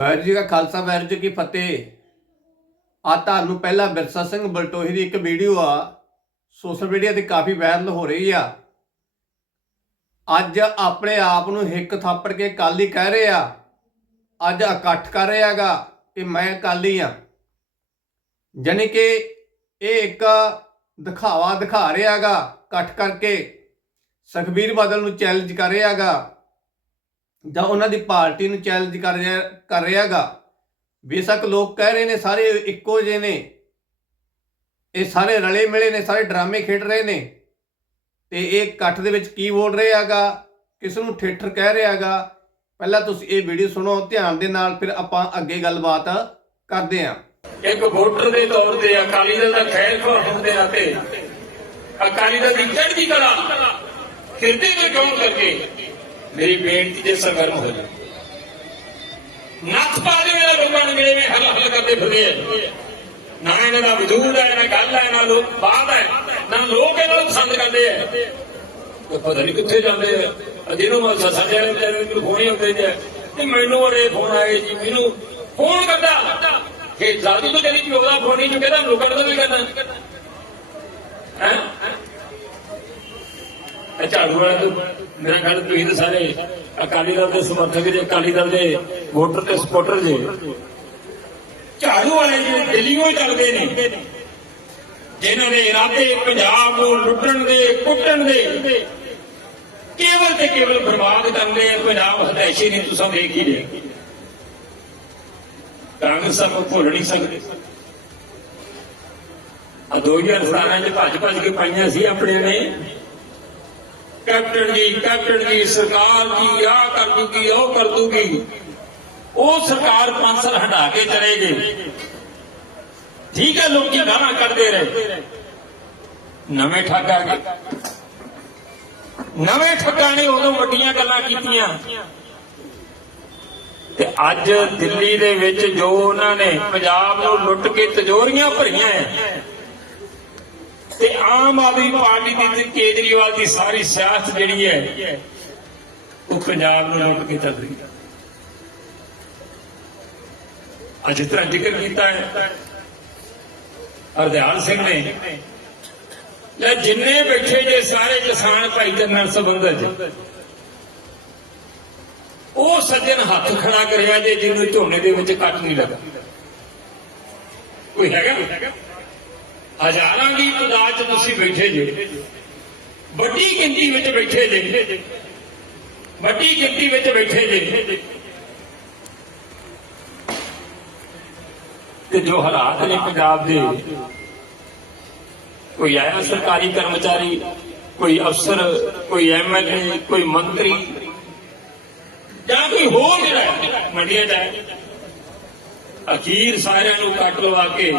ਵਾਹਿਗੁਰੂ ਜੀ ਕਾ ਖਾਲਸਾ, ਵਾਹਿਗੁਰੂ ਜੀ ਕੀ ਫਤਿਹ। ਆ ਤੁਹਾਨੂੰ ਪਹਿਲਾਂ ਬਿਰਸਾ ਸਿੰਘ ਬਲਟੋਹੀ ਦੀ ਇੱਕ ਵੀਡੀਓ ਆ, ਸੋਸ਼ਲ ਮੀਡੀਆ ਤੇ ਕਾਫੀ ਵਾਇਰਲ ਹੋ ਰਹੀ ਆ। ਅੱਜ ਆਪਣੇ ਆਪ ਨੂੰ ਹਿੱਕ ਥਾਪੜ ਕੇ ਕਾਲੀ ਕਹਿ ਰਹੇ ਆ। ਅੱਜ ਇਕੱਠ ਕਰ ਰਿਹਾਗਾ ਕਿ ਮੈਂ ਕਾਲੀ ਆ। ਜਾਣੀ ਕਿ ਇਹ ਇੱਕ ਦਿਖਾਵਾ ਦਿਖਾ ਰਿਹਾਗਾ ਇਕੱਠ ਕਰਕੇ। ਸੁਖਬੀਰ ਬਾਦਲ ਨੂੰ ਚੈਲੰਜ ਕਰ ਰਿਹਾਗਾ ਜਾਂ ਉਹਨਾਂ ਦੀ ਪਾਰਟੀ ਨੂੰ ਚੈਲੰਜ ਕਰ ਰਿਹਾ, ਕਰ ਰਿਹਾਗਾ। ਬੇਸ਼ੱਕ ਲੋਕ ਕਹਿ ਰਹੇ ਨੇ, ਸਾਰੇ ਇੱਕੋ ਜਿਹੇ ਨੇ। ਇਹ ਸਾਰੇ ਰਲੇ ਮਿਲੇ ਨੇ, ਸਾਰੇ ਡਰਾਮੇ ਖੇਡ ਰਹੇ ਨੇ। ਤੇ ਇਹ ਇਕੱਠ ਦੇ ਵਿੱਚ ਕੀ ਬੋਲ ਰਿਹਾਗਾ? ਕਿਸ ਨੂੰ ਠੇਠਰ ਕਹਿ ਰਿਹਾਗਾ? ਪਹਿਲਾਂ ਤੁਸੀਂ ਇਹ ਵੀਡੀਓ ਸੁਣੋ, ਧਿਆਨ ਦੇ ਨਾਲ ਫਿਰ ਆਪਾਂ ਅੱਗੇ ਗੱਲਬਾਤ ਕਰਦੇ ਹਾਂ। ਇੱਕ ਵੋਟਰ ਦੇ ਤੌਰ ਤੇ ਅਕਾਲੀ ਦਲ ਦਾ ਖੈਰ ਖਵਾ ਦੇ ਨਾਤੇ ਅਕਾਲੀ ਦਲ ਦੀ ਚੜ੍ਹਦੀ ਕਲਾ ਹਿਰਦੇ ਵਿੱਚ ਕਿਉਂ ਕਰਕੇ? ਮੇਰੀ ਬੇਨਤੀ ਜੇ ਸਰਗਰਮ ਹੋ ਜਾ ਨੱਥ ਪਾ ਦੇ ਮੇਰਾ ਲੋਕਾਂ ਨੇ ਜਿਹੜੇ ਹਲ ਹਲ ਕਰਦੇ ਫਿਰਦੇ ਆ। ਨਾ ਇਹਨਾਂ ਦਾ ਵਜੂਦ ਹੈ, ਨਾ ਗੱਲ ਹੈ, ਨਾ ਲੋਕ ਬਾਤ ਹੈ, ਨਾ ਲੋਕ ਇਹਨਾਂ ਨੂੰ ਪਸੰਦ ਕਰਦੇ ਆ। ਉਹ ਪਤਾ ਨਹੀਂ ਕਿੱਥੇ ਜਾਂਦੇ ਆ। ਅਜੇ ਮੈਂ ਸੱਸਾ ਜਾਣੇ ਤੇ ਮੈਨੂੰ ਫੋਨ ਹੀ ਹੁੰਦੇ ਜੇ। ਤੇ ਮੈਨੂੰ ਅਰੇ ਫੋਨ ਆਏ ਜੀ, ਮੈਨੂੰ ਫੋਨ ਕਰਦਾ। ਕਿ ਜ਼ਾਦੀ ਤੋਂ ਜਦੀ ਪਿਓ ਦਾ ਫੋਨ ਹੀ ਚੁੱਕਿਆ ਤਾਂ ਲੋਕਾਂ ਦਾ ਵੀ ਕਰਨਾ? ਹੈ? ਇਹ ਝਾੜੂ ਵਾਲਾ ਤੋਂ ਮੇਰਾ ਗੱਲ ਤੁਸੀਂ ਤਾਂ ਸਾਰੇ ਅਕਾਲੀ ਦਲ ਦੇ ਸਮਰਥਕ ਜੇ, ਅਕਾਲੀ ਦਲ ਦੇ ਵੋਟਰ ਤੇ ਸਪੋਰਟਰ ਜੇ। ਝਾੜੂ ਵਾਲੇ ਜਿਹੜੇ ਦਿੱਲੀੋਂ ਹੀ ਚੱਲਦੇ ਨੇ। ਜਿਨ੍ਹਾਂ ਦੇ ਇਰਾਦੇ ਪੰਜਾਬ ਨੂੰ ਲੁੱਟਣ ਦੇ, ਕੁੱਟਣ ਦੇ, ਕੇਵਲ ਤੇ ਕੇਵਲ ਬਰਬਾਦ ਕਰਦੇ ਆ ਪੰਜਾਬ ਹਦੈਸ਼ੀ ਨਹੀਂ ਤੁਸੀਂ ਦੇਖ ਹੀ ਰਹੇ। ਕਾਂਗਰਸ ਨੂੰ ਭੁੱਲ ਨਹੀਂ ਸਕਦੇ। ਆ 2017 ਚ ਭੱਜ ਭੱਜ ਕੇ ਪਾਈਆਂ ਸੀ ਆਪਣੇ ਨੇ। ਕੈਪਟਨ ਜੀ ਕੈਪਟਨ ਜੀ, ਸਰਕਾਰ ਜੀ ਆ ਕਰ ਦੂਗੀ, ਉਹ ਕਰ ਦੂਗੀ। ਉਹ ਸਰਕਾਰ ਪੰਜ ਸਾਲ ਹਟਾ ਕੇ ਚਲੇ ਗਏ। ਠੀਕ ਹੈ, ਲੋਕੀ ਗਾਣਾ ਕਰਦੇ ਰਹੇ। ਨਵੇਂ ਠੱਗ ਆ ਗਏ। ਨਵੇਂ ਠੱਗਾਂ ਨੇ ਉਦੋਂ ਵੱਡੀਆਂ ਗੱਲਾਂ ਕੀਤੀਆਂ। ਤੇ ਅੱਜ ਦਿੱਲੀ ਦੇ ਵਿੱਚ ਜੋ ਉਹਨਾਂ ਨੇ ਪੰਜਾਬ ਨੂੰ ਲੁੱਟ ਕੇ ਤਜੋਰੀਆਂ ਭਰੀਆਂ ਹੈ ਤੇ ਆਮ ਆਦਮੀ ਪਾਰਟੀ ਦੀ ਕੇਜਰੀਵਾਲ ਦੀ ਸਾਰੀ ਸਿਆਸਤ ਜਿਹੜੀ ਹੈ, ਉਹ ਪੰਜਾਬ ਨੂੰ ਲੁੱਟ ਕੇ ਚੱਲ ਰਹੀ ਹੈ। ਅੱਜ ਤਰ੍ਹਾਂ ਜ਼ਿਕਰ ਕੀਤਾ ਹੈ। ਹਰਦਿਆਲ ਸਿੰਘ ਨੇ, ਲੈ ਜਿੰਨੇ ਬੈਠੇ ਜੇ ਸਾਰੇ ਕਿਸਾਨ ਭਾਈ ਦੇ ਨਾਲ ਸੰਬੰਧਿਤ ਉਹ ਸੱਜਣ ਹੱਥ ਖੜਾ ਕਰਿਆ ਜੇ ਜਿਹਨੂੰ ਝੋਨੇ ਦੇ ਵਿੱਚ ਕੱਟ ਨਹੀਂ ਲੱਗਾ। ਕੋਈ ਹੈਗਾ? ਹਜ਼ਾਰਾਂ ਦੀ ਤਾਦਾਦ ਚ ਤੁਸੀਂ ਬੈਠੇ ਜੇ, ਵੱਡੀ ਗਿਣਤੀ ਵਿੱਚ ਬੈਠੇ ਜੇ, ਵੱਡੀ ਗਿਣਤੀ ਵਿੱਚ ਬੈਠੇ ਜੇ। ਤੇ ਜੋ ਹਾਲਾਤ ਨੇ ਪੰਜਾਬ ਦੇ, ਕੋਈ ਆਇਆ ਸਰਕਾਰੀ ਕਰਮਚਾਰੀ, ਕੋਈ ਅਫਸਰ, ਕੋਈ ਐਮਐਲਏ ਕੋਈ ਮੰਤਰੀ, ਜਾਂ ਕੋਈ ਹੋਰ ਜਿਹੜਾ ਮੰਡੀਆਂ ਦਾ ਅਖੀਰ ਸਾਰਿਆਂ ਨੂੰ ਕੱਟ ਲਵਾ ਕੇ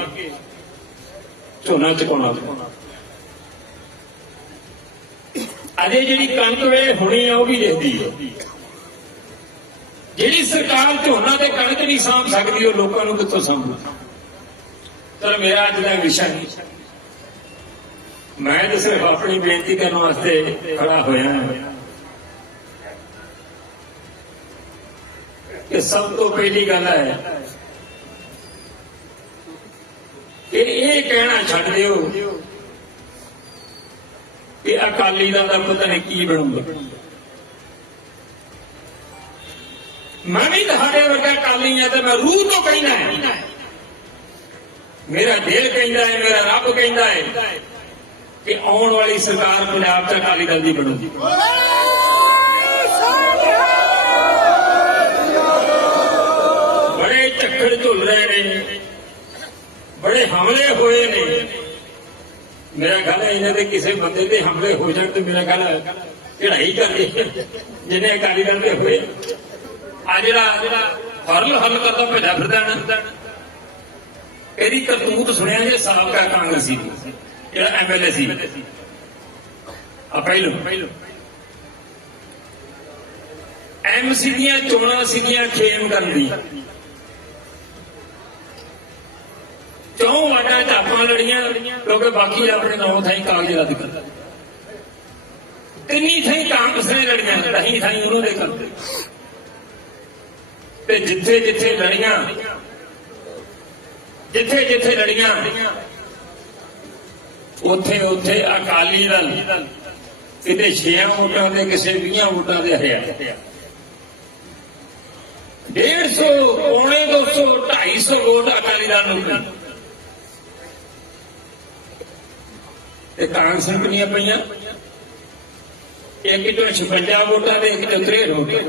ਝੋਨਾ ਚੁਕਾਉਣਾ ਅਜੇ ਜਿਹੜੀ ਕਣਕ ਵੇ ਹੁਣੀ ਆ, ਉਹ ਵੀ ਦੇਖਦੀ ਹੈ ਜਿਹੜੀ ਸਰਕਾਰ ਝੋਨਾ ਤੇ ਕਣਕ ਨਹੀਂ ਸਾਂਭ ਸਕਦੀ, ਉਹ ਲੋਕਾਂ ਨੂੰ ਕਿੱਥੋਂ ਸਾਂਭੂ? ਚਲ ਮੇਰਾ ਅੱਜ ਦਾ ਵਿਸ਼ਾ ਨਹੀਂ। ਮੈਂ ਤਾਂ ਸਿਰਫ ਆਪਣੀ ਬੇਨਤੀ ਕਰਨ ਵਾਸਤੇ ਖੜਾ ਹੋਇਆ ਹਾਂ ਕਿ ਸਭ ਤੋਂ ਪਹਿਲੀ ਗੱਲ ਹੈ ਕਿ ਇਹ ਕਹਿਣਾ ਛੱਡ ਦਿਓ। ਕਿ ਅਕਾਲੀ ਦਲ ਦਾ ਪਤਾ ਨਹੀਂ ਕੀ ਬਣੂਗਾ। ਮੈਂ ਵੀ ਤੁਹਾਡੇ ਵਰਗਾ ਅਕਾਲੀ ਆ ਤੇ ਮੈਂ ਰੂਹ ਤੋਂ ਕਹਿੰਦਾ ਹੈ ਮੇਰਾ ਦਿਲ ਕਹਿੰਦਾ ਹੈ ਮੇਰਾ ਰੱਬ ਕਹਿੰਦਾ ਹੈ ਕਿ ਆਉਣ ਵਾਲੀ ਸਰਕਾਰ ਪੰਜਾਬ ਚ ਅਕਾਲੀ ਦਲ ਦੀ ਬਣੂਗੀ। ਬੜੇ ਹਮਲੇ ਹੋਏ ਨੇ। ਮੇਰਾ ਗੱਲ ਇਹਨਾਂ ਦੇ ਕਿਸੇ ਬੰਦੇ ਤੇ ਹਮਲੇ ਹੋ ਜਾਣ ਤੇ ਮੇਰਾ ਗੱਲ ਚੜਾਈ ਕਰਦੇ ਜਿਹਨੇ ਅਕਾਲੀ ਦਲ ਦੇ ਹੋਏ। ਆ ਜਿਹੜਾ ਜਿਹੜਾ ਹੱਲ ਕਰਦਾ ਭੇਜਾ ਫਿਰਦਾ ਨਾ, ਇਹਦੀ ਕਰਤੂਤ ਸੁਣਿਆ ਜੇ ਸਾਬਕਾ ਕਾਂਗਰਸੀ ਦੀ, ਜਿਹੜਾ ਐਮਐਲਏ ਸੀ। ਆ ਪਹਿਲੋ। ਪਹਿਲੋ ਐਮਸੀ ਦੀਆਂ ਚੋਣਾਂ ਸੀਗੀਆਂ ਖੇਮ ਕਰਨ ਦੀ। ਕਿਉਂ ਵਾਟਾਂ ਚ ਆਪਾਂ ਲੜੀਆਂ। ਕਿਉਂਕਿ ਬਾਕੀ ਆਪਣੇ ਨੌ ਥਾਈ ਕਾਗਜ਼ ਰੱਦ ਕਰ ਤਿੰਨੀ ਥਾਈ ਕਾਂਗਰਸ ਨੇ ਲੜੀਆਂ? ਢਾਈ ਥਾਈ ਉਹਨਾਂ ਦੇ ਕਰਦੇ ਤੇ ਜਿੱਥੇ ਜਿੱਥੇ ਲੜੀਆਂ, ਜਿੱਥੇ ਜਿੱਥੇ ਲੜੀਆਂ, ਉੱਥੇ ਉੱਥੇ ਅਕਾਲੀ ਦਲ ਕਿਤੇ 6 ਵੋਟਾਂ ਦੇ ਕਿਸੇ 20 ਵੋਟਾਂ ਦੇ ਹਰਿਆ। 150 ਪੌਣੇ 200 250 ਵੋਟ ਅਕਾਲੀ ਦਲ ਨੂੰ ਮਿਲੀ। ਤੇ ਕਾਂਗਰਸ ਕਿੰਨੀਆਂ ਪਈਆਂ। ਇੱਕ ਤੋਂ 56 ਵੋਟਾਂ ਦੇ ਇੱਕ ਤੋਂ 63 ਵੋਟਾਂ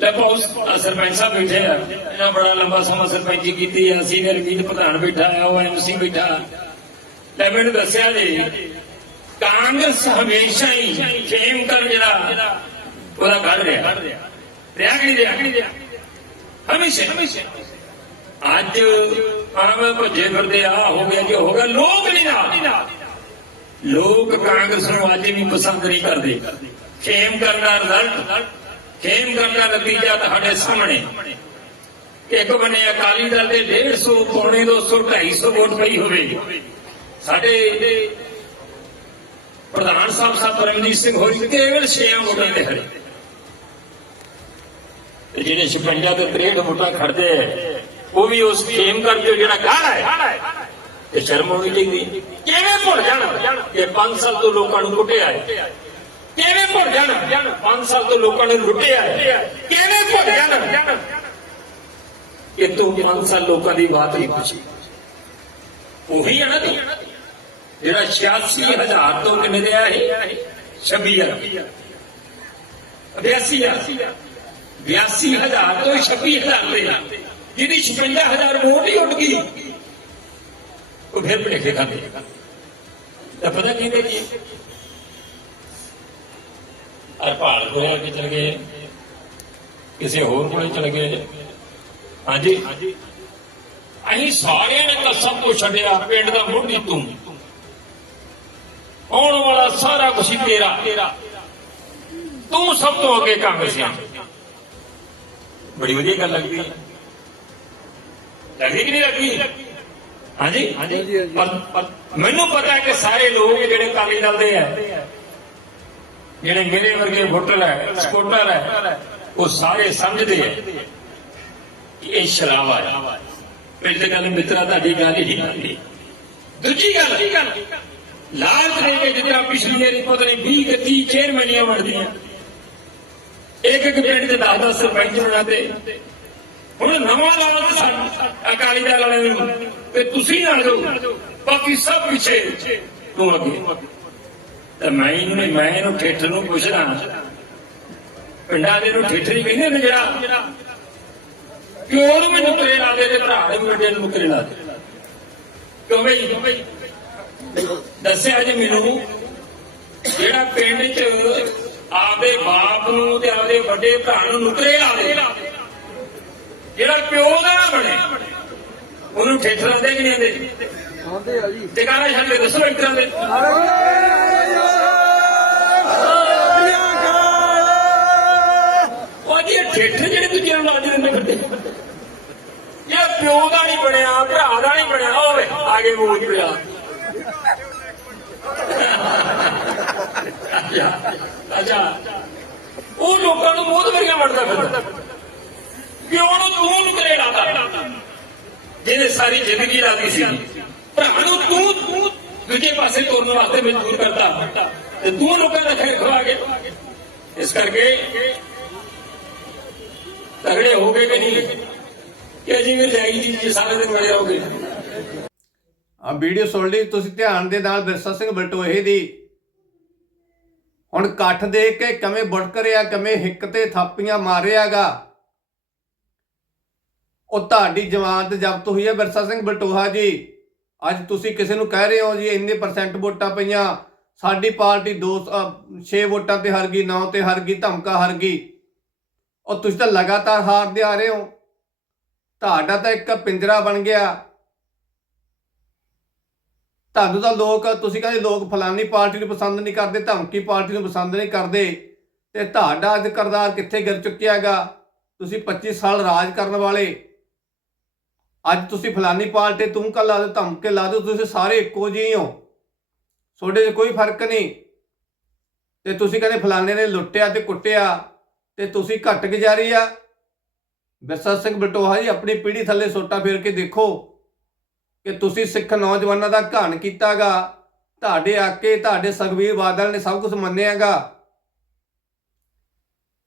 ਲੈ ਬਹੁਤ ਸਰਪੰਚ ਸਾਹਿਬ ਬੈਠੇ ਆ। ਇਹਨਾਂ ਬੜਾ ਲੰਬਾ ਸਮਾਂ ਸਰਪੰਚੀ ਕੀਤੀ ਆ। ਸੀਨੀਅਰ ਮੀਤ ਪ੍ਰਧਾਨ ਬੈਠਾ ਆ, ਉਹ ਐਮਸੀ ਬੈਠਾ ਲੈ ਮੈਨੂੰ ਦੱਸਿਆ ਜੀ, ਕਾਂਗਰਸ ਹਮੇਸ਼ਾ ਹੀ ਫੇਮ ਕਰ ਜਿਹੜਾ, ਉਹਦਾ ਕੱਢ ਰਿਹਾ। ਰਿਹਾ ਕਿ ਨਹੀਂ ਰਿਹਾ? ਹਮੇਸ਼ਾ। ਅੱਜ ਆਵੇਂ ਭੱਜੇ ਫਿਰਦੇ ਆ, ਹੋ ਗਿਆ ਜੀ, ਹੋ ਗਿਆ। ਲੋਕ ਨਹੀਂ ਨਾ ਲੋਕ ਕਾਂਗਰਸ ਨੂੰ ਅੱਜ ਵੀ ਪਸੰਦ ਨਹੀਂ ਕਰਦੇ। ਖੇਮ ਕਰਨਾ ਰਿਜ਼ਲਟ ਖੇਮ ਕਰਨਾ ਨਤੀਜਾ ਤੁਹਾਡੇ ਸਾਹਮਣੇ। ਇੱਕ ਬੰਨੇ ਅਕਾਲੀ ਦਲ ਦੇ 150 ਪੌਣੇ 200 250 ਵੋਟ ਪਈ ਹੋਵੇ। ਸਾਡੇ ਪ੍ਰਧਾਨ ਸਾਹਿਬ ਸਾਹਿਬ ਪਰਮਜੀਤ ਸਿੰਘ ਹੋਰੀ ਕੇਵਲ 6 ਵੋਟਾਂ ਦੇ ਹਰੇ ਜਿਹੜੇ 56 ਤੇ 63 ਵੋਟਾਂ ਖੜਦੇ ਆ ਉਹ ਵੀ ਉਸ ਖੇਮ ਕਰਕੇ ਜਿਹੜਾ ਗਾਣਾ ਹੈ ਤੇ ਸ਼ਰਮ ਹੋਣੀ ਚਾਹੀਦੀ ਕਿਵੇਂ ਭੁੱਲ ਜਾਣਾ? ਕਿ 5 ਸਾਲ ਤੋਂ ਲੋਕਾਂ ਨੂੰ ਕੁੱਟਿਆ ਹੈ। ਕਿਵੇਂ ਭੁੱਲ ਜਾਣਾ? 5 ਸਾਲ ਤੋਂ ਲੋਕਾਂ ਨੂੰ ਲੁੱਟਿਆ ਹੈ। ਕਿਵੇਂ ਭੁੱਲ ਜਾਣਾ? ਕਿ ਤੂੰ 5 ਸਾਲ ਲੋਕਾਂ ਦੀ ਬਾਤ ਨਹੀਂ ਪੁੱਛੀ। ਉਹੀ ਹੈ ਨਾ ਤੂੰ ਜਿਹੜਾ 86000 ਤੋਂ ਕਿੰਨੇ ਦੇ ਆਇਆ 26000 82000 82000 ਤੋਂ 26000 ਦੇ ਜਿਹਦੀ 56000 ਵੋਟ ਹੀ ਉੱਡ ਗਈ ਉਹ ਫਿਰ ਭਟੇਖੇ ਖਾਂਦੇ ਤਾਂ ਪਤਾ ਕੀ ਦੇ ਕੀ ਅਰ ਕੋਲ ਕੇ ਚਲ ਗਏ। ਕਿਸੇ ਹੋਰ ਕੋਲ ਚਲ ਗਏ। ਹਾਂਜੀ? ਅਸੀਂ ਸਾਰਿਆਂ ਨੇ ਤਾਂ ਸਭ ਤੋਂ ਛੱਡਿਆ ਪਿੰਡ ਦਾ ਮੋਢੀ ਤੂੰ। ਆਉਣ ਵਾਲਾ ਸਾਰਾ ਕੁਝ ਤੇਰਾ ਤੇਰਾ। ਤੂੰ ਸਭ ਤੋਂ ਅੱਗੇ ਕਾਂਗਰਸੀਆਂ। ਬੜੀ ਵਧੀਆ ਗੱਲ ਲੱਗਦੀ। ਹੈ ਲੱਗਦੀ ਕਿ ਨਹੀਂ ਲੱਗਦੀ ਹਾਂਜੀ? ਹਾਂਜੀ ਮੈਨੂੰ ਪਤਾ ਹੈ ਕਿ ਸਾਰੇ ਲੋਕ ਜਿਹੜੇ ਅਕਾਲੀ ਦਲ ਦੇ ਆ ਜਿਹੜੇ ਮੇਰੇ ਵਰਗੇ ਵੋਟਰ ਹੈ ਸਪੋਰਟਰ ਹੈ ਉਹ ਸਾਰੇ ਸਮਝਦੇ ਆ ਕਿ ਇਹ ਸ਼ਰਾਵਾ ਹੈ ਪਹਿਲੀ ਗੱਲ ਮਿੱਤਰਾ ਤੁਹਾਡੀ ਗੱਲ ਹੀ ਨਹੀਂ ਦੂਜੀ ਗੱਲ ਲਾਲਚ ਦੇ ਕੇ ਜਿੱਦਾਂ ਪਿਛਲੀ ਮੇਰੀ ਪਤਾ ਨਹੀਂ 20 ਕਿ 30 ਚੇਅਰਮੈਨੀਆਂ ਬਣਦੀਆਂ ਇੱਕ ਇੱਕ ਪਿੰਡ ਦੇ 10 10 ਸਰਪੰਚ ਹੋਣਾ ਤੇ ਹੁਣ ਨਵਾਂ ਲਾਲਚ ਸਾਨੂੰ ਅਕਾਲੀ ਦਲ ਵਾਲਿਆਂ ਨੂੰ ਤੇ ਤੁਸੀਂ ਨਾ ਜਾਓ। ਬਾਕੀ ਸਭ ਪਿੱਛੇ ਤੂੰ ਅੱਗੇ। ਤੇ ਮੈਂ ਇਹਨੂੰ ਮੈਂ ਇਹਨੂੰ ਠੇਠ ਨੂੰ ਪੁੱਛਦਾ। ਪਿੰਡਾਂ ਦੇ ਨੂੰ ਠੇਠ ਕਹਿੰਦੇ ਨੇ ਜਿਹੜਾ ਕਿਉਂ ਨੂੰ ਮੈਨੂੰ ਤੇਰੇ ਲਾ ਦੇ ਭਰਾ ਦੇ ਮੁੰਡੇ ਨੂੰ ਮੁਕਰੇ ਲਾ ਦੇ ਕਿਉਂ ਬਈ? ਦੱਸਿਆ ਜੀ ਮੈਨੂੰ, ਜਿਹੜਾ ਪਿੰਡ 'ਚ ਆਪਦੇ ਬਾਪ ਨੂੰ ਤੇ ਆਪਦੇ ਵੱਡੇ ਭਰਾ ਨੂੰ ਨੁਕਰੇ ਲਾ ਦੇ ਜਿਹੜਾ ਪਿਓ ਦਾ ਨਾ ਬਣੇ ਉਹਨੂੰ ਠੇਠ ਲਾਉਂਦੇ ਕਿ ਨਹੀਂ ਆਉਂਦੇ? ਆਉਂਦੇ ਆ ਜੀ। ਟਿਕਾਣਾ ਛੱਡ ਕੇ ਦੱਸੋ ਇੱਕ ਤਰ੍ਹਾਂ ਦੇ। ਠੇਠ ਜਿਹੜੇ ਦੂਜਿਆਂ ਨੂੰ ਲੱਗਦੇ ਨੇ ਫਿਰਦੇ ਇਹ ਪਿਓ ਦਾ ਨਹੀਂ ਬਣਿਆ ਭਰਾ ਦਾ ਨਹੀਂ ਬਣਿਆ ਓਏ ਆਗੇ ਮੂੰਹ ਪਿਆ। ਅੱਛਾ। ਉਹ ਲੋਕਾਂ ਨੂੰ ਮੋਹ ਵਰਗਾ ਵੜਦਾ ਫਿਰਦਾ। ਪਿਓ ਨੂੰ ਤੂੰ ਨੂੰ ਲਾਦਾ ਜਿਹਨੇ ਸਾਰੀ ਜ਼ਿੰਦਗੀ ਲਾਦੀ ਸੀ। ਭਰਾ ਨੂੰ ਤੂੰ ਦੂਜੇ ਪਾਸੇ ਤੋਰਨ ਵਾਸਤੇ ਮਜਬੂਰ ਕਰਤਾ। ਤੇ ਤੂੰ ਲੋਕਾਂ ਦਾ ਖੇਡ ਖਵਾ ਕੇ। ਇਸ ਕਰਕੇ ਤਗੜੇ ਹੋ ਗਏ ਕਿ ਨਹੀਂ? ਕਿ ਜਿਵੇਂ ਜਾਈ ਜੀ, ਸਾਰੇ ਦਿਨ ਮਰੇ ਰਹੋਗੇ। ਆ ਵੀਡੀਓ ਸੁਣ ਲਈ, ਤੁਸੀਂ ਧਿਆਨ ਦੇ ਨਾਲ ਬਿਰਸਾ ਸਿੰਘ ਬਲਟੋਹੇ ਦੀ। ਹੁਣ ਇਕੱਠ ਦੇਖ ਕੇ ਕਿਵੇਂ ਬੜਕ ਰਿਹਾ, ਕਿਵੇਂ ਹਿੱਕ ਤੇ ਥਾਪੀਆਂ ਮਾਰਿਆਗਾ ਉਹ ਤੁਹਾਡੀ ਜਮਾਨਤ ਜ਼ਬਤ ਹੋਈ ਹੈ ਵਿਰਸਾ ਸਿੰਘ ਬਲਟੋਹਾ ਜੀ। ਅੱਜ ਤੁਸੀਂ ਕਿਸੇ ਨੂੰ ਕਹਿ ਰਹੇ ਹੋ ਜੀ, ਇੰਨੇ ਪਰਸੈਂਟ ਵੋਟਾਂ ਪਈਆਂ। ਸਾਡੀ ਪਾਰਟੀ 2 6 ਵੋਟਾਂ ਤੇ ਹਾਰ ਗਈ 9 ਤੇ ਹਾਰ ਗਈ, ਧਮਕਾ ਹਾਰ ਗਈ। ਉਹ ਤੁਸੀਂ ਤਾਂ ਲਗਾਤਾਰ ਹਾਰਦੇ ਆ ਰਹੇ ਹੋ। ਤੁਹਾਡਾ ਤਾਂ ਇੱਕ ਪਿੰਜਰਾ ਬਣ ਗਿਆ। ਤੁਹਾਨੂੰ ਤਾਂ ਲੋਕ, ਤੁਸੀਂ ਕਹਿੰਦੇ ਲੋਕ ਫਲਾਨੀ ਪਾਰਟੀ ਨੂੰ ਪਸੰਦ ਨਹੀਂ ਕਰਦੇ, ਧਮਕੀ ਪਾਰਟੀ ਨੂੰ ਪਸੰਦ ਨਹੀਂ ਕਰਦੇ। ਤੇ ਤੁਹਾਡਾ ਅੱਜ ਕਰਦਾਰ ਕਿੱਥੇ ਗਿਰ ਚੁੱਕਿਆ ਹੈਗਾ? ਤੁਸੀਂ 25 ਸਾਲ ਰਾਜ ਕਰਨ ਵਾਲੇ। ਅੱਜ ਤੁਸੀਂ ਫਲਾਨੀ ਪਾਰਟੀ ਤੂੰ ਕੱਲ ਲਾ ਦੇ ਧਮਕੇ ਲਾ ਦਿਓ, ਤੁਸੀਂ ਸਾਰੇ ਇੱਕੋ ਜਿਹੇ ਹੋ ਤੁਹਾਡੇ 'ਚ ਕੋਈ ਫ਼ਰਕ ਨਹੀਂ। ਤੇ ਤੁਸੀਂ ਕਹਿੰਦੇ ਫਲਾਣੇ ਨੇ ਲੁੱਟਿਆ ਤੇ ਕੁੱਟਿਆ, ਤੇ ਤੁਸੀਂ ਘੱਟ ਗੁਜ਼ਾਰੀ ਆ। ਬਿਰਸਾ ਸਿੰਘ ਬਟੋਹਾ ਜੀ, ਆਪਣੀ ਪੀੜ੍ਹੀ ਥੱਲੇ ਸੋਟਾ ਫੇਰ ਕੇ ਦੇਖੋ ਕਿ ਤੁਸੀਂ ਸਿੱਖ ਨੌਜਵਾਨਾਂ ਦਾ ਘਾਣ ਕੀਤਾਗਾ। ਤੁਹਾਡੇ ਆਕੇ, ਤੁਹਾਡੇ ਸੁਖਬੀਰ ਬਾਦਲ ਨੇ ਸਭ ਕੁਝ ਮੰਨਿਆਗਾ।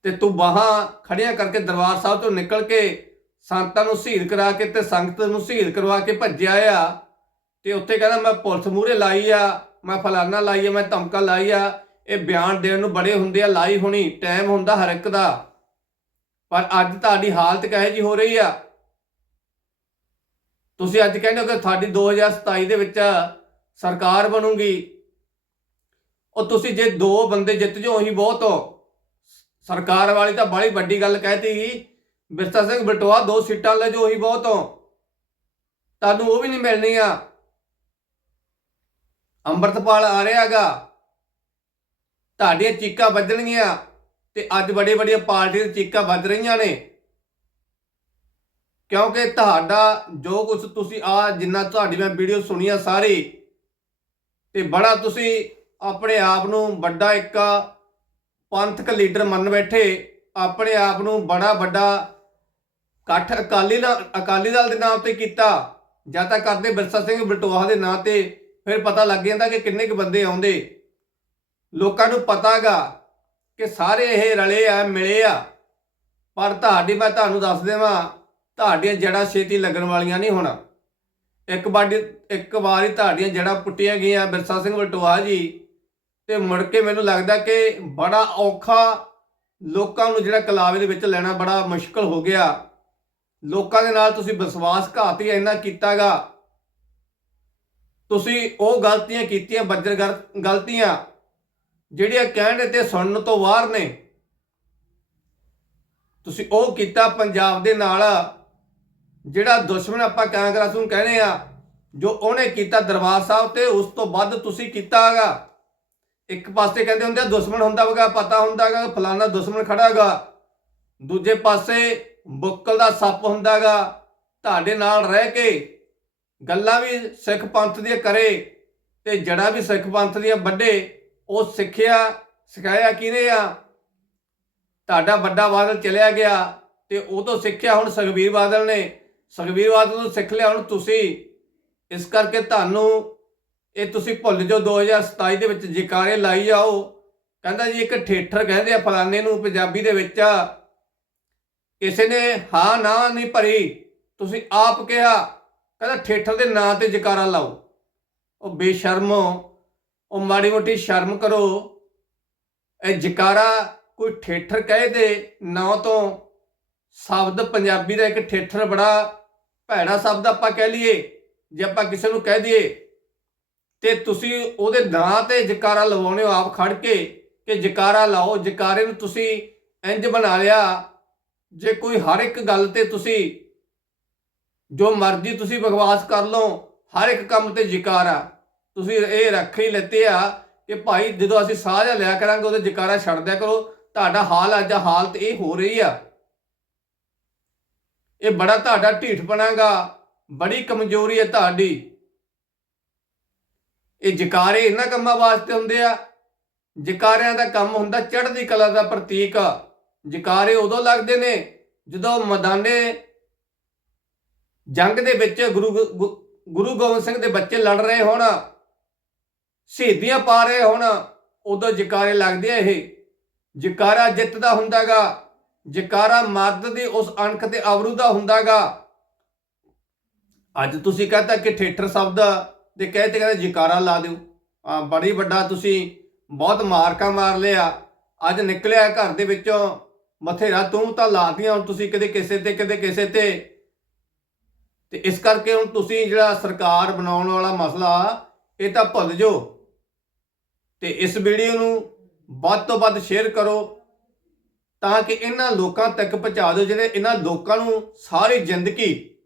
ਤੇ ਤੂੰ ਬਾਹਾਂ ਖੜੀਆਂ ਕਰਕੇ ਦਰਬਾਰ ਸਾਹਿਬ ਤੋਂ ਨਿਕਲ ਕੇ ਸੰਤਾਂ ਨੂੰ ਸ਼ਹੀਦ ਕਰਾ ਕੇ ਤੇ ਸੰਗਤ ਨੂੰ ਸ਼ਹੀਦ ਕਰਵਾ ਕੇ ਭੱਜਿਆ ਆ। ਤੇ ਉੱਥੇ ਕਹਿੰਦਾ, ਮੈਂ ਪੁਲਿਸ ਮੂਹਰੇ ਲਾਈ ਆ, ਮੈਂ ਫਲਾਨਾ ਲਾਈ ਆ, ਮੈਂ ਧਮਕਾ ਲਾਈ ਆ। ਇਹ ਬਿਆਨ ਦੇਣ ਨੂੰ ਬੜੇ ਹੁੰਦੇ ਆ, ਲਾਈ ਹੋਣੀ, ਟਾਈਮ ਹੁੰਦਾ ਹਰ ਇੱਕ ਦਾ। ਪਰ ਅੱਜ ਤੁਹਾਡੀ ਹਾਲਤ ਕਹੇ ਜੀ ਹੋ ਰਹੀ ਆ? ਤੁਸੀਂ ਅੱਜ ਕਹਿੰਦੇ ਹੋ ਕਿ ਤੁਹਾਡੀ 2027 ਦੇ ਵਿੱਚ ਸਰਕਾਰ ਬਣੂਗੀ। ਉਹ ਤੁਸੀਂ ਜੇ ਦੋ ਬੰਦੇ ਜਿੱਤ ਜਾਓ, ਉਹੀ ਬਹੁਤ ਹੋ। ਸਰਕਾਰ ਵਾਲੀ ਤਾਂ ਬੜੀ ਵੱਡੀ ਗੱਲ ਕਹਿਤੀ ਗਈ ਬਿਰਸਾ ਸਿੰਘ ਬਟੋਆ, ਦੋ ਸੀਟਾਂ ਲੈ ਜੋ ਹੀ ਬਹੁਤ ਹੋ। ਤੁਹਾਨੂੰ ਉਹ ਵੀ ਨਹੀਂ ਮਿਲਣੀਆਂ ਅੰਮ੍ਰਿਤਪਾਲ ਆ ਰਿਹਾਗਾ ਤੁਹਾਡੀਆਂ ਚੀਕਾਂ ਵੱਜਣਗੀਆਂ ਤੇ ਅੱਜ ਬੜੇ ਵੱਡੀਆਂ ਪਾਰਟੀਆਂ ਦੀਆਂ ਚੀਕਾਂ ਵੱਜ ਰਹੀਆਂ ਨੇ। ਕਿਉਂਕਿ ਤੁਹਾਡਾ ਜੋ ਕੁਝ ਤੁਸੀਂ ਆ ਜਿੰਨਾ ਤੁਹਾਡੀ ਮੈਂ ਵੀਡੀਓ ਸੁਣੀਆਂ ਸਾਰੀ, ਤੇ ਬੜਾ ਤੁਸੀਂ ਆਪਣੇ ਆਪ ਨੂੰ ਵੱਡਾ ਇੱਕ ਪੰਥਕ ਲੀਡਰ ਮੰਨ ਬੈਠੇ, ਆਪਣੇ ਆਪ ਨੂੰ ਬੜਾ ਵੱਡਾ ਇਕੱਠ ਅਕਾਲੀ ਨਾਲ ਅਕਾਲੀ ਦਲ ਦੇ ਨਾਂ ਤੇ ਕੀਤਾ, ਜਾਂ ਤਾਂ ਕਰਦੇ ਬਿਰਸਾ ਸਿੰਘ ਬਟੋਹਾ ਦੇ ਨਾਂ ਤੇ, ਫਿਰ ਪਤਾ ਲੱਗ ਜਾਂਦਾ ਕਿ ਕਿੰਨੇ ਕੁ ਬੰਦੇ ਆਉਂਦੇ। ਲੋਕਾਂ ਨੂੰ ਪਤਾਗਾ ਕਿ ਸਾਰੇ ਇਹ ਰਲੇ ਆ, ਮਿਲੇ ਆ। ਪਰ ਤੁਹਾਡੀ ਮੈਂ ਤੁਹਾਨੂੰ ਦੱਸ ਦੇਵਾਂ, ਤੁਹਾਡੀਆਂ ਜੜਾਂ ਛੇਤੀ ਲੱਗਣ ਵਾਲੀਆਂ ਨਹੀਂ ਹੁਣ। ਇੱਕ ਵਾਰੀ ਇੱਕ ਵਾਰੀ ਤੁਹਾਡੀਆਂ ਜੜਾਂ ਪੁੱਟੀਆਂ ਗਈਆਂ ਬਿਰਸਾ ਸਿੰਘ ਬਟੋਹਾ ਜੀ, ਤੇ ਮੁੜ ਕੇ ਮੈਨੂੰ ਲੱਗਦਾ ਕਿ ਬੜਾ ਔਖਾ ਲੋਕਾਂ ਨੂੰ ਜਿਹੜਾ ਕਲਾਵੇ ਦੇ ਵਿੱਚ ਲੈਣਾ ਬੜਾ ਮੁਸ਼ਕਲ ਹੋ ਗਿਆ। ਲੋਕਾਂ ਦੇ ਨਾਲ ਤੁਸੀਂ ਵਿਸ਼ਵਾਸਘਾਤੀ ਇੰਨਾ ਕੀਤਾਗਾ। ਤੁਸੀਂ ਉਹ ਗਲਤੀਆਂ ਕੀਤੀਆਂ, ਬੱਜਰ ਗਲਤੀਆਂ, ਜਿਹੜੀਆਂ ਕਹਿਣ ਤੇ ਸੁਣਨ ਤੋਂ ਬਾਹਰ ਨੇ। ਤੁਸੀਂ ਉਹ ਕੀਤਾ ਪੰਜਾਬ ਦੇ ਨਾਲ, ਜਿਹੜਾ ਦੁਸ਼ਮਣ ਆਪਾਂ ਕਾਂਗਰਸ ਨੂੰ ਕਹਿੰਦੇ ਆ, ਜੋ ਉਹਨੇ ਕੀਤਾ ਦਰਬਾਰ ਸਾਹਿਬ ਤੇ, ਉਸ ਤੋਂ ਵੱਧ ਤੁਸੀਂ ਕੀਤਾ ਕੀਤਾਗਾ। ਇੱਕ ਪਾਸੇ ਕਹਿੰਦੇ ਹੁੰਦੇ ਆ, ਦੁਸ਼ਮਣ ਹੁੰਦਾ ਵਗਾ, ਪਤਾ ਹੁੰਦਾ ਹੁੰਦਾਗਾ ਫਲਾਣਾ ਦੁਸ਼ਮਣ ਖੜਾ ਖੜਾਗਾ। ਦੂਜੇ ਪਾਸੇ ਬੁੱਕਲ ਦਾ ਸੱਪ ਹੁੰਦਾਗਾ, ਤੁਹਾਡੇ ਨਾਲ ਰਹਿ ਕੇ ਗੱਲਾਂ ਵੀ ਸਿੱਖ ਪੰਥ ਦੀਆਂ ਕਰੇ ਤੇ ਜੜਾ ਵੀ ਸਿੱਖ ਪੰਥ ਦੀਆਂ ਵੱਡੇ ਉਹ ਸਿੱਖਿਆ, ਸਿਖਾਇਆ ਕਿਹਨੇ ਆ? ਤੁਹਾਡਾ ਵੱਡਾ ਬਾਦਲ ਚਲਿਆ ਗਿਆ ਤੇ ਉਹ ਤੋਂ ਸਿੱਖਿਆ ਹੁਣ ਸੁਖਬੀਰ ਬਾਦਲ ਨੇ। ਸੁਖਬੀਰ ਬਾਦਲ ਨੂੰ ਸਿੱਖ ਲਿਆ ਹੁਣ ਤੁਸੀਂ। ਇਸ ਕਰਕੇ ਤੁਹਾਨੂੰ ਇਹ ਤੁਸੀਂ ਭੁੱਲ ਜਾਓ 2027 ਦੇ ਵਿੱਚ ਜਕਾਰੇ ਲਾਈ ਜਾਓ। ਕਹਿੰਦਾ ਜੀ ਇੱਕ ਠੇਠਰ ਕਹਿੰਦੇ ਆ ਫਲਾਣੇ ਨੂੰ ਪੰਜਾਬੀ ਦੇ ਵਿੱਚ। ਕਿਸੇ ਨੇ ਹਾਂ ਨਾ ਨਹੀਂ ਭਰੀ। ਤੁਸੀਂ ਆਪ ਕਿਹਾ, ਕਹਿੰਦਾ ਠੇਠਰ ਦੇ ਨਾਂ ਤੇ ਜਕਾਰਾ ਲਾਓ। ਉਹ ਬੇਸ਼ਰਮੋ ਉਹ ਮਾੜੀ ਮੋਟੀ ਸ਼ਰਮ ਕਰੋ। ਇਹ ਜਕਾਰਾ ਕੋਈ ਠੇਠਰ ਕਹੇ ਦੇ ਨਾਂ ਤੋਂ। ਸ਼ਬਦ ਪੰਜਾਬੀ ਦਾ ਇੱਕ ਠੇਠਰ ਬੜਾ ਭੈੜਾ ਸ਼ਬਦ ਆਪਾਂ ਕਹਿ ਲਈਏ, ਜੇ ਆਪਾਂ ਕਿਸੇ ਨੂੰ ਕਹਿ ਦਈਏ। ਤੇ ਤੁਸੀਂ ਉਹਦੇ ਨਾਂ ਤੇ ਜਕਾਰਾ ਲਵਾਉਣੇ ਹੋ ਆਪ ਖੜ ਕੇ, ਕਿ ਜਕਾਰਾ ਲਾਓ, ਜਕਾਰੇ ਨੂੰ ਤੁਸੀਂ ਇੰਜ ਬਣਾ ਲਿਆ। ਜੇ ਕੋਈ ਹਰ ਇੱਕ ਗੱਲ ਤੇ ਤੁਸੀਂ ਜੋ ਮਰਜ਼ੀ ਤੁਸੀਂ ਬਕਵਾਸ ਕਰ ਲਓ, ਹਰ ਇੱਕ ਕੰਮ ਤੇ ਜਕਾਰਾ ਤੁਸੀਂ ਇਹ ਰੱਖ ਹੀ ਲੈਤੇ ਆ ਕਿ ਭਾਈ ਜਦੋਂ ਅਸੀਂ ਸਾਹ ਜਿਹਾ ਲਿਆ ਕਰਾਂਗੇ, ਉਹਦੇ ਜਕਾਰਾ ਛੱਡ ਦਿਆ ਕਰੋ। ਤੁਹਾਡਾ ਹਾਲ ਅੱਜ ਹਾਲਤ ਇਹ ਹੋ ਰਹੀ ਆ। ਇਹ ਬੜਾ ਤੁਹਾਡਾ ਢੀਠ ਬਣਾਗਾ ਬੜੀ ਕਮਜ਼ੋਰੀ ਹੈ ਤੁਹਾਡੀ। ਇਹ ਜਕਾਰੇ ਇਹਨਾਂ ਕੰਮਾਂ ਵਾਸਤੇ ਹੁੰਦੇ ਆ। ਜਕਾਰਿਆਂ ਦਾ ਕੰਮ ਹੁੰਦਾ, ਚੜ੍ਹਦੀ ਕਲਾ ਦਾ ਪ੍ਰਤੀਕ ਜਕਾਰੇ ਉਦੋਂ ਲੱਗਦੇ ਨੇ ਜਦੋਂ ਮੈਦਾਨੇ ਜੰਗ ਦੇ ਵਿੱਚ ਗੁਰੂ ਗੁ- ਗੁਰੂ ਗੋਬਿੰਦ ਸਿੰਘ ਦੇ ਬੱਚੇ ਲੜ ਰਹੇ ਹੋਣ, ਸ਼ਹੀਦੀਆਂ ਪਾ ਰਹੇ ਹੋਣ, ਉਦੋਂ ਜਕਾਰੇ ਲੱਗਦੇ ਆ ਇਹ। ਜਕਾਰਾ ਜਿੱਤ ਦਾ ਹੁੰਦਾਗਾ, ਜਕਾਰਾ ਮਰਦ ਦੀ ਉਸ ਅਣਖ ਤੇ ਅਵਰੂ ਦਾ ਹੁੰਦਾਗਾ। ਅੱਜ ਤੁਸੀਂ ਕਹਤਾ ਕਿ ਠੇਠਰ ਸ਼ਬਦ ਦੇ ਕਹੇ ਤੇ ਕਹਿੰਦੇ ਜਕਾਰਾ ਲਾ ਦਿਓ। ਆ ਬੜੀ ਵੱਡਾ ਤੁਸੀਂ ਬਹੁਤ ਮਾਰਕਾ ਮਾਰ ਲਿਆ। ਅੱਜ ਨਿਕਲਿਆ ਘਰ ਦੇ ਵਿੱਚੋਂ ਮਥੇਰਾ ਤੂੰ ਤਾਂ ਲਾਤੀਆਂ ਹੁਣ ਤੁਸੀਂ ਕਦੇ ਕਿਸੇ ਤੇ, ਕਦੇ ਕਿਸੇ ਤੇ। ਤੇ ਇਸ ਕਰਕੇ ਹੁਣ ਤੁਸੀਂ ਜਿਹੜਾ ਸਰਕਾਰ ਬਣਾਉਣ ਵਾਲਾ ਮਸਲਾ, ਇਹ ਤਾਂ ਭੁੱਲ ਜਾਓ। ਤੇ ਇਸ ਵੀਡੀਓ ਨੂੰ ਵੱਧ ਤੋਂ ਵੱਧ ਸ਼ੇਅਰ ਕਰੋ, ਤਾਂ ਕਿ ਇਹਨਾਂ ਲੋਕਾਂ ਤੱਕ ਪਹੁੰਚਾ ਦਿਓ, ਜਿਹੜੇ ਇਹਨਾਂ ਲੋਕਾਂ ਨੂੰ ਸਾਰੀ ਜ਼ਿੰਦਗੀ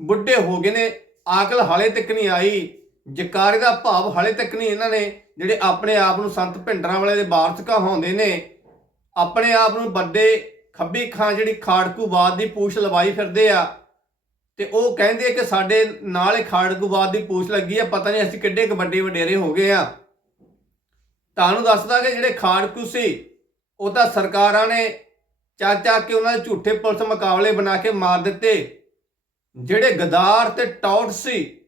ਬੁੱਢੇ ਹੋ ਗਏ ਨੇ, ਆਕਲ ਹਾਲੇ ਤੱਕ ਨਹੀਂ ਆਈ, ਜਕਾਰੇ ਦਾ ਭਾਵ ਹਾਲੇ ਤੱਕ ਨਹੀਂ ਇਹਨਾਂ ਨੇ, ਜਿਹੜੇ ਆਪਣੇ ਆਪ ਨੂੰ ਸੰਤ ਭਿੰਡਰਾਂ ਵਾਲੇ ਦੇ ਵਾਰਸ ਕਹਾਉਂਦੇ ਨੇ। ਆਪਣੇ ਆਪ ਨੂੰ ਵੱਡੇ ਖੱਬੀ ਖਾਂ ਜਿਹੜੀ ਖਾੜਕੂਵਾਦ ਦੀ ਪੂਛ ਲਵਾਈ ਫਿਰਦੇ ਆ ਤੇ ਉਹ ਕਹਿੰਦੇ ਕਿ ਸਾਡੇ ਨਾਲ ਹੀ ਖਾੜਕੂਵਾਦ ਦੀ ਪੂਛ ਲੱਗੀ ਆ, ਪਤਾ ਨਹੀਂ ਅਸੀਂ ਕਿੱਡੇ ਕੁ ਵੱਡੇ ਵਡੇਰੇ ਹੋ ਗਏ ਆ। ਤੁਹਾਨੂੰ ਦੱਸਦਾ ਕਿ ਜਿਹੜੇ ਖਾੜਕੂ ਸੀ, ਉਹ ਤਾਂ ਸਰਕਾਰਾਂ ਨੇ ਚੱਕ ਚੱਕ ਕੇ ਉਹਨਾਂ ਦੇ ਝੂਠੇ ਪੁਲਿਸ ਮੁਕਾਬਲੇ ਬਣਾ ਕੇ ਮਾਰ ਦਿੱਤੇ। ਜਿਹੜੇ ਗਦਾਰ ਤੇ ਟੌਟ ਸੀ,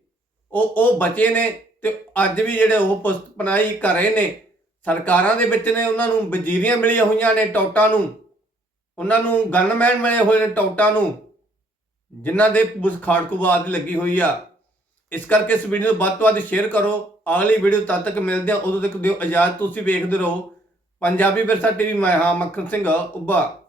ਉਹ ਉਹ ਬਚੇ ਨੇ ਤੇ ਅੱਜ ਵੀ ਜਿਹੜੇ ਉਹ ਪੁਸਤ ਪਨਾਈ ਕਰ ਰਹੇ ਨੇ ਸਰਕਾਰਾਂ ਦੇ ਵਿੱਚ ਨੇ, ਉਹਨਾਂ ਨੂੰ ਵਜ਼ੀਰੀਆਂ ਮਿਲੀਆਂ ਹੋਈਆਂ ਨੇ ਟੌਟਾਂ ਨੂੰ। ਉਹਨਾਂ ਨੂੰ ਗਨਮੈਨ ਮਿਲੇ ਹੋਏ ਨੇ ਟੌਟਾਂ ਨੂੰ, ਜਿਨ੍ਹਾਂ ਦੇ ਬੁਸ ਖਾੜਕੂਬਾਦ ਲੱਗੀ ਹੋਈ ਆ। ਇਸ ਕਰਕੇ ਇਸ ਵੀਡੀਓ ਨੂੰ ਵੱਧ ਤੋਂ ਵੱਧ ਸ਼ੇਅਰ ਕਰੋ। ਅਗਲੀ ਵੀਡੀਓ ਤਦ ਤੱਕ ਮਿਲਦੇ ਆ, ਉਦੋਂ ਤੱਕ ਦਿਓ ਇਜਾਜ਼ਤ। ਤੁਸੀਂ ਵੇਖਦੇ ਰਹੋ। ਪੰਜਾਬੀ ਵਿਰਸਾ ਟੀਵੀ, ਮੈਂ ਹਾਂ ਮੱਖਣ ਸਿੰਘ, ਉੱਭਾ।